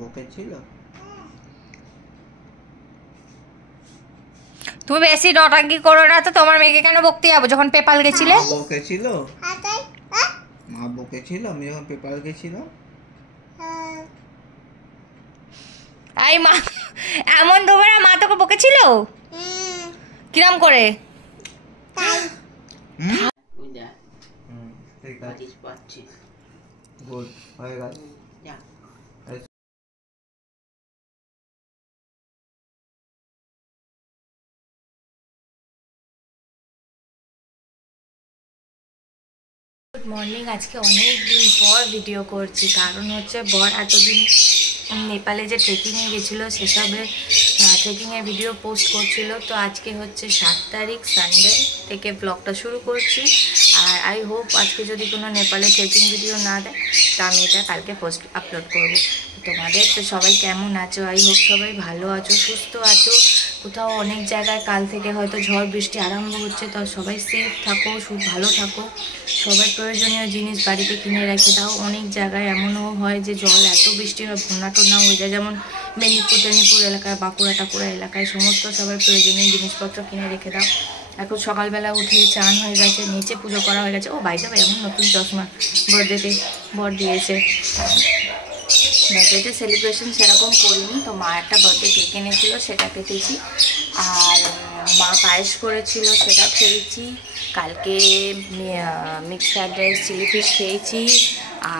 বকেছিল? তুমি বেশি নটাঙ্কি করো না তো, তোমার মেয়েকে কেন বকতে যাবো যখন পেপাল গেছিলে? বকেছিল? মা বকেছিল আমি যখন পেপাল গেছিলাম? এই মা এমন দেবে না, মা তোকে বকেছিল? কিরম করে? ঠিক আছে, গুড হয়ে গেল। Good morning. আজকে অনেক দিন পর ভিডিও করছি, কারণ হচ্ছে বর এতদিন নেপালে যে ট্রেকিংয়ে গেছিলো সেসবে ট্রেকিংয়ের ভিডিও পোস্ট করছিল। তো আজকে হচ্ছে 7 তারিখ সানডে থেকে ব্লগটা শুরু করছি। আর আই হোপ আজকে যদি কোনো নেপালে ট্রেকিং ভিডিও না দেয় তা আমি এটা কালকে পোস্ট আপলোড করব। তোমাদের তো সবাই কেমন আছো? আই হোপ সবাই ভালো আছো, সুস্থ আছো। কোথাও অনেক জায়গায় কাল থেকে হয়তো ঝড় বৃষ্টি আরম্ভ হচ্ছে, তো সবাই সেফ থাকো, ভালো থাকো। সবাই প্রয়োজনীয় জিনিস বাড়িতে কিনে রেখে দাও। অনেক জায়গায় এমনও হয় যে জল এত বৃষ্টি হয় বন্যা টন্যা হয়ে যায়, যেমন মেদিনীপুর এলাকায়, বাঁকুড়া টাকুড়া এলাকায়। সমস্ত সবাই প্রয়োজনীয় জিনিসপত্র কিনে রেখে দাও। এখন সকালবেলা উঠে চান হয়ে গেছে, নিচে পুজো করা হয়ে গেছে। ও বাইরে ভাই এমন নতুন চশমা বার্থডেতে বর দিয়েছে। বার্থডেতে সেলিব্রেশন সেরকম করিনি, তো মা একটা বার্থডে কেক এনেছিল সেটা কেটেছি। আর মা পায়েস করেছিল সেটা খেয়েছি। কালকে mixed fried rice chilli fish খেয়েছি।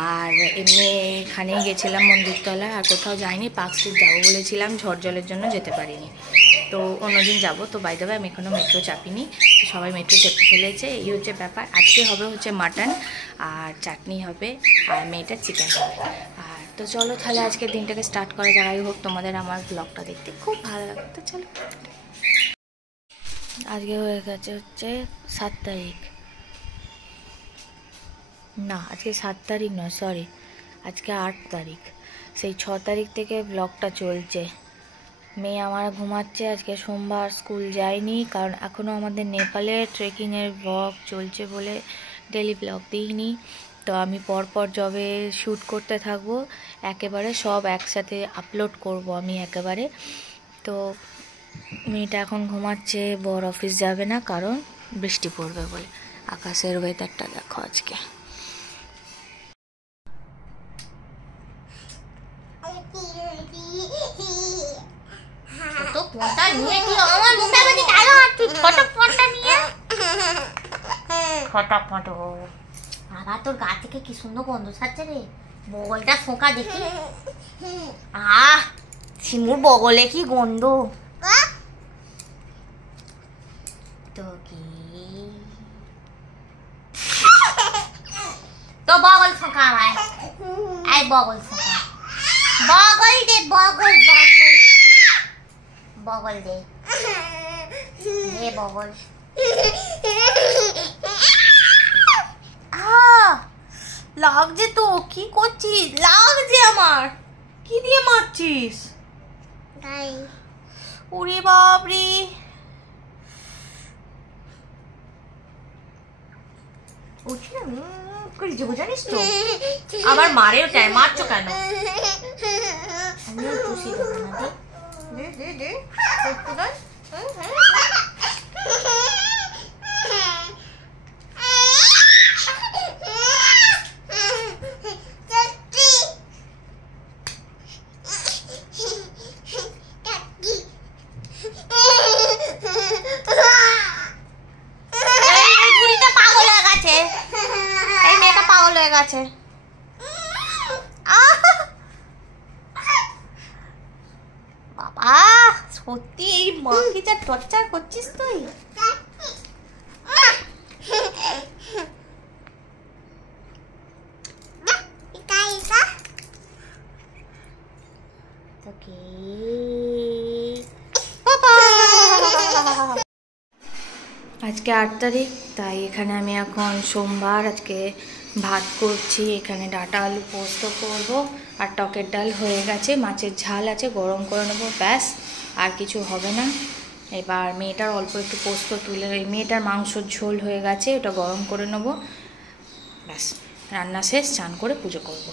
আর এমনি এখানেই গেছিলাম মন্দিরতলা, আর কোথাও যাইনি। পার্ক স্ট্রিট যাবো বলেছিলাম, ঝড় জলের জন্য যেতে পারিনি, তো অন্যদিন যাবো। তো বাই দ্য ওয়ে আমি এখনও মেট্রো চাপিনি, সবাই মেট্রো চেপে ফেলেছে। এই হচ্ছে ব্যাপার। আজকে হবে হচ্ছে মাটন আর চাটনি হবে, আর মেয়েটা চিকেন হবে। আর তো চলো তাহলে আজকের দিনটাকে স্টার্ট করা যাক। আই হোপ তোমাদের আমার ব্লগটা দেখতে খুব ভালো লাগবে। তো চলো, আজকে হয়ে গেছে হচ্ছে 7 তারিখ, না আজকে 7 তারিখ নয়, সরি আজকে 8 তারিখ। সেই 6 তারিখ থেকে ব্লগটা চলছে। মেয়ে আমার ঘুমাচ্ছে। আজকে সোমবার, স্কুল যায়নি, কারণ এখনও আমাদের নেপালে ট্রেকিংয়ের ব্লগ চলছে বলে ডেলি ব্লগ দিইনি। তো আমি পরপর জবে শ্যুট করতে থাকবো, একেবারে সব একসাথে আপলোড করব আমি একেবারে। তো মেয়েটা এখন ঘুমাচ্ছে, বর অফিস যাবে না কারণ বৃষ্টি পড়বে বলে। আকাশের ওয়েদারটা দেখো আজকে। আবার তোর গা থেকে কি সুন্দর গন্ধ ছাড়ছে রে, বগলটা ফোঁকা দেখি। শিমুর বগলে কি গন্ধ। তো কি তো বগল ফোঁকা আমায়, এই বগল ফোঁকা, বগল দে, বগল বগল বগল দে, দে বগল। লাগছে তো, কি করছিস? লাগছে আমার। কি দিয়ে মারছিস? ওরে বাপরে, জানিস তো আবার মারেও চায়। মারছো কেন? আছে বাবা, সত্যি এই মাকে যা টর্চার করছিস তুই। আজকে 8 তারিখ, তাই এখানে আমি এখন সোমবার, আজকে ভাত করছি। এখানে ডাঁটা আলু পোস্ত করব, আর টকের ডাল হয়ে গেছে, মাছের ঝাল আছে, গরম করে নেবো, ব্যাস আর কিছু হবে না। এবার মেয়েটার অল্প একটু পোস্ত তুলে, মেয়েটার মাংসর ঝোল হয়ে গেছে, ওটা গরম করে নেবো, ব্যাস রান্না শেষ। চান করে পুজো করব।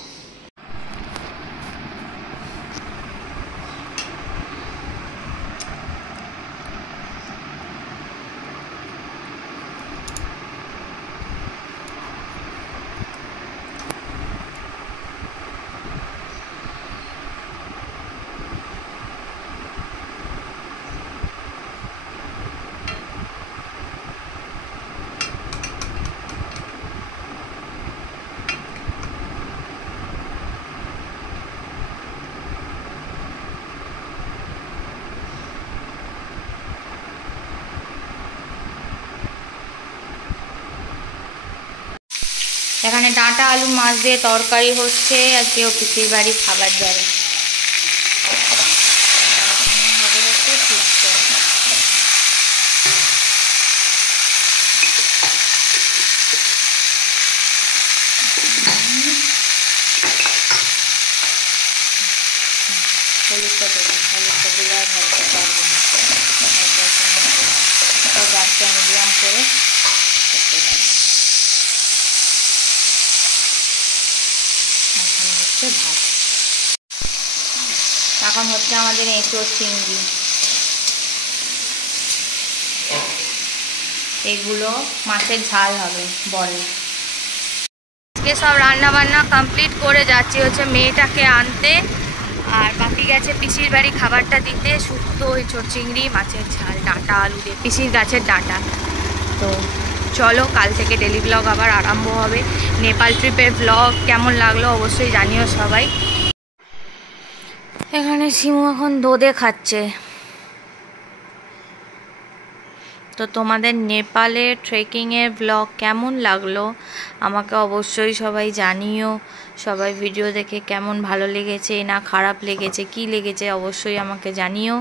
এখানে ডাঁটা আলু মাছ দিয়ে তরকারি হচ্ছে, আর কেউ পিসির বাড়ি খাবার যাবে। হবে হচ্ছে শুক্তো। হলুদটা দেবো, হলুদটা দিলে আর ভাজতে পারবো না, গ্যাসটা মিডিয়াম করে করতে হবে। এখানে হচ্ছে ভাত, এখন হচ্ছে আমাদের এঁচোড় চিংড়ি, এগুলো মাছের ঝাল হবে বড়। আজকে সব রান্না বান্না কমপ্লিট করে যাচ্ছি হচ্ছে মেয়েটাকে আনতে, আর বাকি গেছে পিসির বাড়ি খাবারটা দিতে, শুক্তো, এঁচোড় চিংড়ি, মাছের ঝাল, ডাঁটা আলু দিয়ে, পিসির গাছের ডাঁটা। তো চলো, কাল থেকে ডেলি ব্লগ আবার আরম্ভ হবে। নেপাল ট্রিপের ব্লগ কেমন লাগলো অবশ্যই জানিও সবাই। এখানে শিমু এখন দোদে খাচ্ছে। তো তোমাদের নেপালে ট্রেকিংয়ের ব্লগ কেমন লাগলো আমাকে অবশ্যই সবাই জানিও। সবাই ভিডিও দেখে কেমন ভালো লেগেছে না খারাপ লেগেছে, কি লেগেছে অবশ্যই আমাকে জানিও,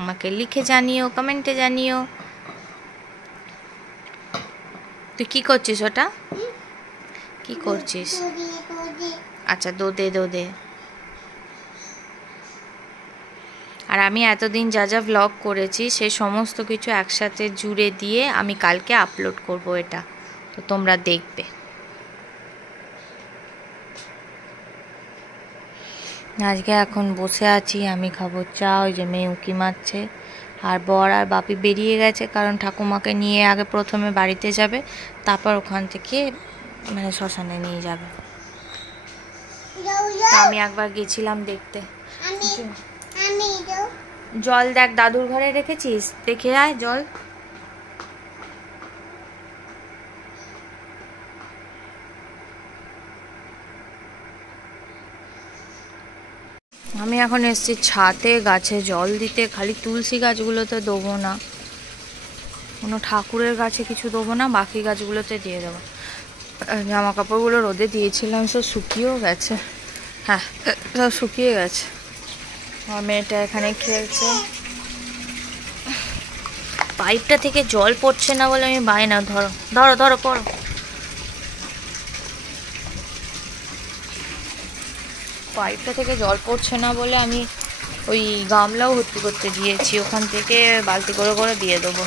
আমাকে লিখে জানিও, কমেন্টে জানিও। তুই কি করছিস? ওটা কি করছিস? আচ্ছা, দোদে দোদে। আর আমি এতদিন যা যা ব্লগ করেছি সেই সমস্ত কিছু একসাথে জুড়ে দিয়ে আমি কালকে আপলোড করব এটা, তো তোমরা দেখবে। আজকে এখন বসে আছি, আমি খাবো চা, ওই যে মেয়ে উঁকি মারছে, আর বর আর বাপি বেরিয়ে গেছে, কারণ ঠাকুমাকে নিয়ে আগে প্রথমে বাড়িতে যাবে, তারপর ওখান থেকে মানে শ্মশানে নিয়ে যাবে। আমি একবার গেছিলাম দেখতে। জল দেখ, দাদুর ঘরে রেখেছিস, দেখে আয় জল। আমি এখন এসেছি ছাদে গাছে জল দিতে, খালি তুলসী গাছগুলোতে দেবো না, কোনো ঠাকুরের গাছে কিছু দেবো না, বাকি গাছগুলোতে দিয়ে দেবো। জামা কাপড়গুলো রোদে দিয়েছিলাম, সব শুকিয়েও গেছে, হ্যাঁ সব শুকিয়ে গেছে। আমার মেয়েটা এখানে খেলছে, পাইপটা থেকে জল পড়ছে না বলে আমি বাই না, ধরো ধরো ধরো পড়ো। পাইপটা থেকে জল পড়ছে না বলে আমি ওই গামলাও ভর্তি করতে দিয়েছি, ওখান থেকে বালতি করে করে দিয়ে দেবো,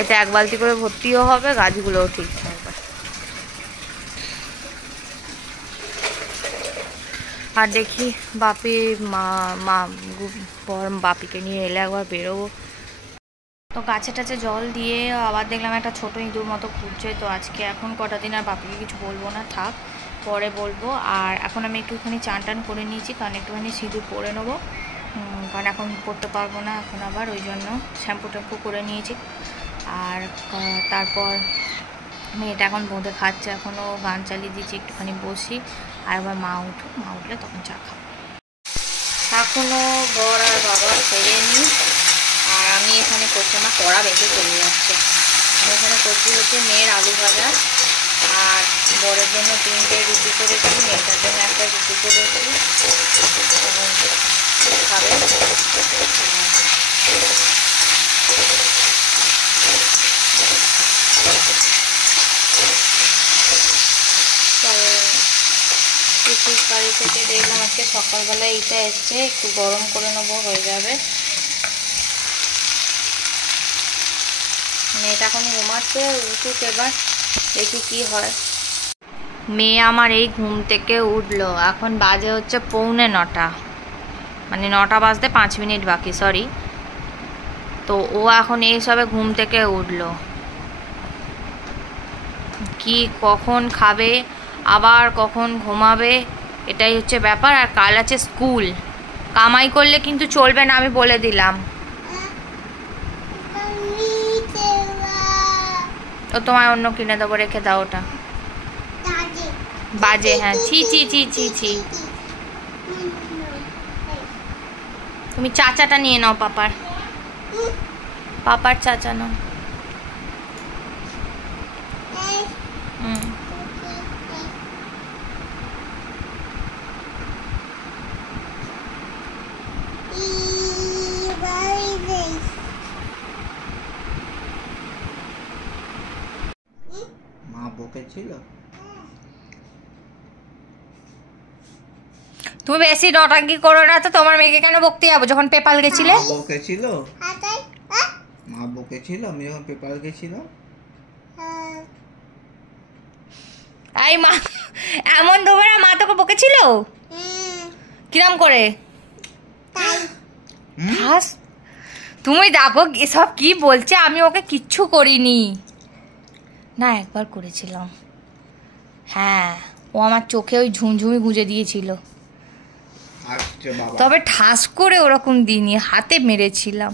এতে এক বালতি করে ভর্তিও হবে, গাছগুলোও ঠিক থাকবে। আর দেখি বাপি বাপিকে নিয়ে এলে একবার বেরোবো। তো গাছে টাছে জল দিয়ে আবার দেখলাম একটা ছোট ইঁদুর মতো ঘুরছে, তো আজকে এখন কটা দিন আর বাপিকে কিছু বলবো না, থাক পরে বলবো। আর এখন আমি একটুখানি চান টান করে নিয়েছি, কারণ একটুখানি সিঁদুর পরে নেবো, কারণ এখন পরতে পারবো না এখন আবার, ওই জন্য শ্যাম্পু ট্যাম্পু করে নিয়েছি। আর তারপর মেয়েটা এখন বোঁদে খাচ্ছে, এখনও গান চালিয়ে দিয়েছি, একটুখানি বসি, আর এবার মা উঠলে তখন চা খাবো। এখনও বর আর বাবা ফেরেনি, আর আমি এখানে করছি, আমার কড়া বেঁচে চলে যাচ্ছে। আমি এখানে করছি হচ্ছে মেয়ের আলু ভাজা, আর বরের জন্য 3টে রুটি করেছি, মেয়েটার জন্য একটা রুটি করেছি, খাবে। পিসির বাড়ি থেকে দেখলাম আজকে সকালবেলা এইটা এসছে, একটু গরম করে নেবো, হয়ে যাবে। মেয়েটা এখন ঘুমাচ্ছে, উঠুক এবার, দেখি কি হয়। মেয়ে আমার এই ঘুম থেকে উঠলো, এখন বাজে হচ্ছে 8:45, মানে 9টা বাজতে 5 মিনিট বাকি, সরি। তো ও এখন এই সবে ঘুম থেকে উঠলো, কি কখন খাবে আবার কখন ঘুমাবে এটাই হচ্ছে ব্যাপার। আর কাল আছে স্কুল, কামাই করলে কিন্তু চলবে না, আমি বলে দিলাম। ও তোমায় অন্য কিনে দেবো, রেখে দাও ওটা, বাজে। হ্যাঁ, ছি ছি ছি ছি ছি। তুমি চাচাটা নিয়ে নাও, পাপার চাচা নাও। বকেছিল? তুমি বেশি নটাঙ্কি করো না তো, তোমার মেয়েকে কেন বকতে যাবো যখন পেপাল গেছিলে? মা বকেছিল? মা বকেছিল আমি যখন পেপার গেছিলাম? এই মা এমন দেবে না, মা তোকে বকেছিল? কিরম করে? তুমি দেখো এসব কি বলছে, আমি ওকে কিচ্ছু করিনি। না একবার করেছিলাম, হ্যাঁ ও আমার চোখে ওই ঝুমঝুমি গুঁজে দিয়েছিল, তবে ঠাস করে ওরকম দিইনি, হাতে মেরেছিলাম।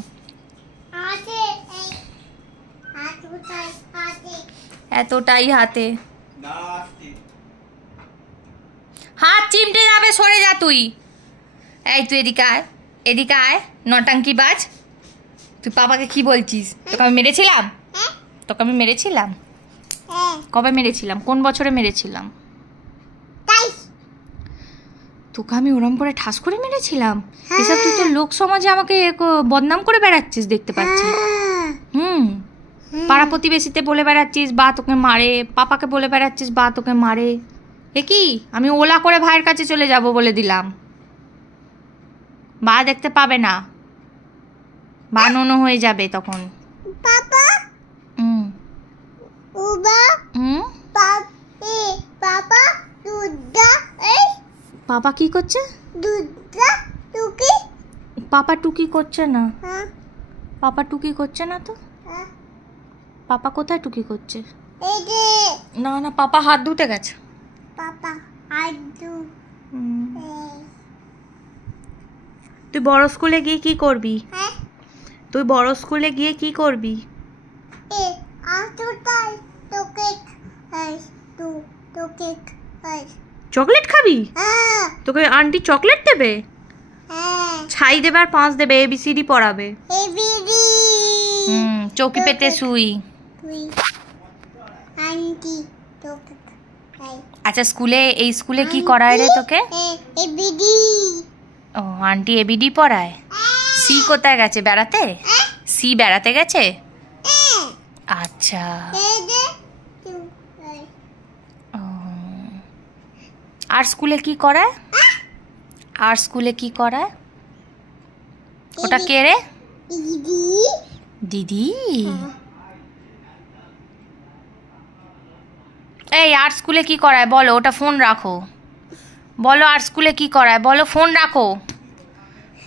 এতটাই হাতে হাত চিমটে যাবে, সরে যা তুই। এই তুই এদিকে আয়, এদিকে আয়, নটাঙ্কি বাজ। তুই পাপাকে কি বলছিস? তোকে আমি মেরেছিলাম? তোকে আমি মেরেছিলাম? কবে মেরেছিলাম? কোন বছরে মেরেছিলাম? তোকে আমি ওরম করে ঠাস করে মেরেছিলাম? এসব তুই তো লোক সমাজে আমাকে বদনাম করে বেড়াচ্ছিস, দেখতে পাচ্ছিস। পাড়া প্রতিবেশীতে বলে বেড়াচ্ছিস বা তোকে মারে, পাপাকে বলে বেড়াচ্ছিস বা তোকে মারে। এ কি, আমি ওলা করে ভাইয়ের কাছে চলে যাব বলে দিলাম, বা দেখতে পাবে না, বা নোনো হয়ে যাবে তখন। পাপা উবা পাপে পাপা দুধা এই পাপা কি করছে? দুধা টুকি পাপা টুকি করছে না, হ্যাঁ পাপা টুকি করছে না তো। হ্যাঁ পাপা কোথায় টুকি করছে? এই যে না না, পাপা হাত ধুতে গেছে। পাপা আইদু তুই বড় স্কুলে গিয়ে কি করবি? হ্যাঁ তুই বড় স্কুলে গিয়ে কি করবি? এ আতুটাই তোকে এই তু তোকে এই চকলেট খাবি? হ্যাঁ তোকে আন্টি চকলেট দেবে, হ্যাঁ ছাই দেবে আর 5 দেবে, ABCD পড়াবে। এবিডি চৌকি পেতে শুই। তুই আন্টি তোকে এই আচ্ছা স্কুলে, এই স্কুলে কি করায় রে তোকে? এবিডি ও আন্টি ABD পড়ায়। সি কোথায় গেছে? বেড়াতে? সি বেড়াতে গেছে? আচ্ছা। আর স্কুলে কি করায়? আর স্কুলে কি করায়? ওটা কে রে? দিদি দিদি। এই আর স্কুলে কি করায় বলো, ওটা ফোন রাখো। বলো আর স্কুলে কি করায়, বলো, ফোন রাখো,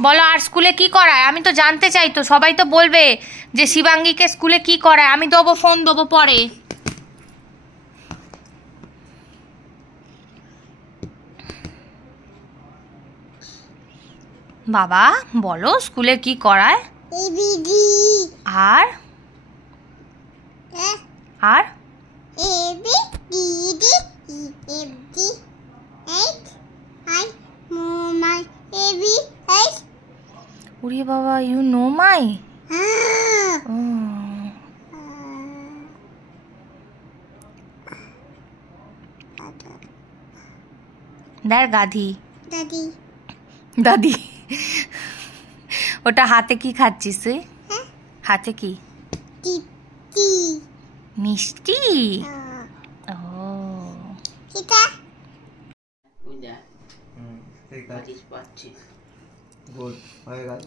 বলো আর স্কুলে কি করায়। আমি তো জানতে চাই, তো সবাই তো বলবে যে শিবাঙ্গীকে স্কুলে কি করায়। আমি দেবো, ফোন দেবো পরে। বাবা বলো স্কুলে কি করায়? এবিডি আর আর ABD ABD eight I my AB এই উড়ি বাবা, ইউ নো মাই। দেখ গাধি, দাদি দাদি। ওটা হাতে কি খাচ্ছিস তুই? হাতে কি? টিটি মিষ্টি। ও কিটা ঠিক আছে, গুড হয়ে গেল।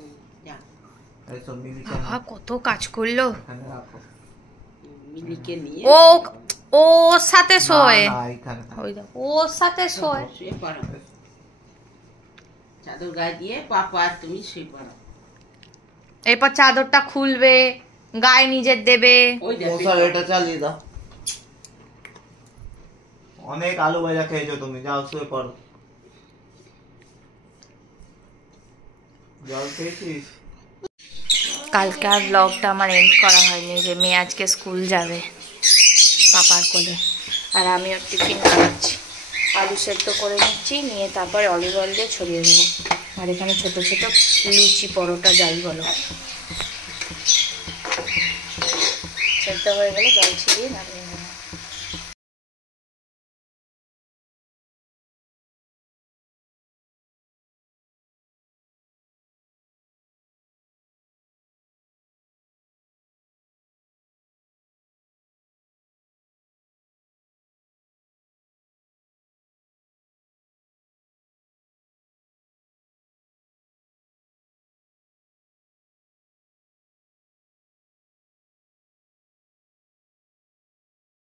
এইসব মিলিকে বাবা কত কাজ করলো। এখানে রাখো। মিলিকে নিয়ে ও ওর সাথে শোয়, না, এখানে থাক। ওই দেখো ওর সাথে শোয়। শুয়ে পড়ো, চাদর গায়ে দিয়ে পাপা আর তুমি শুয়ে পড়ো। এরপর চাদরটা খুলবে, গায়ে নিজের দেবে। ওই মশার এটা চালিয়ে দাও। অনেক আলু ভাজা খেয়েছো তুমি, যাও শুয়ে পড়ো। জল খেয়েছিস? কালকে আর ব্লগটা আমার এন্ড করা হয়নি, যে মেয়ে আজকে স্কুল যাবে পাপার কোলে, আর আমি ওর টিফিন বানাচ্ছি। আলু সেদ্ধ করে নিচ্ছি, নিয়ে তারপরে অলিভ অয়েল দিয়ে ছড়িয়ে দেবো। আর এখানে ছোট ছোট লুচি পরোটা যাই বলো, সেদ্ধ হয়ে গেলে জল ছিটিয়ে নামিয়ে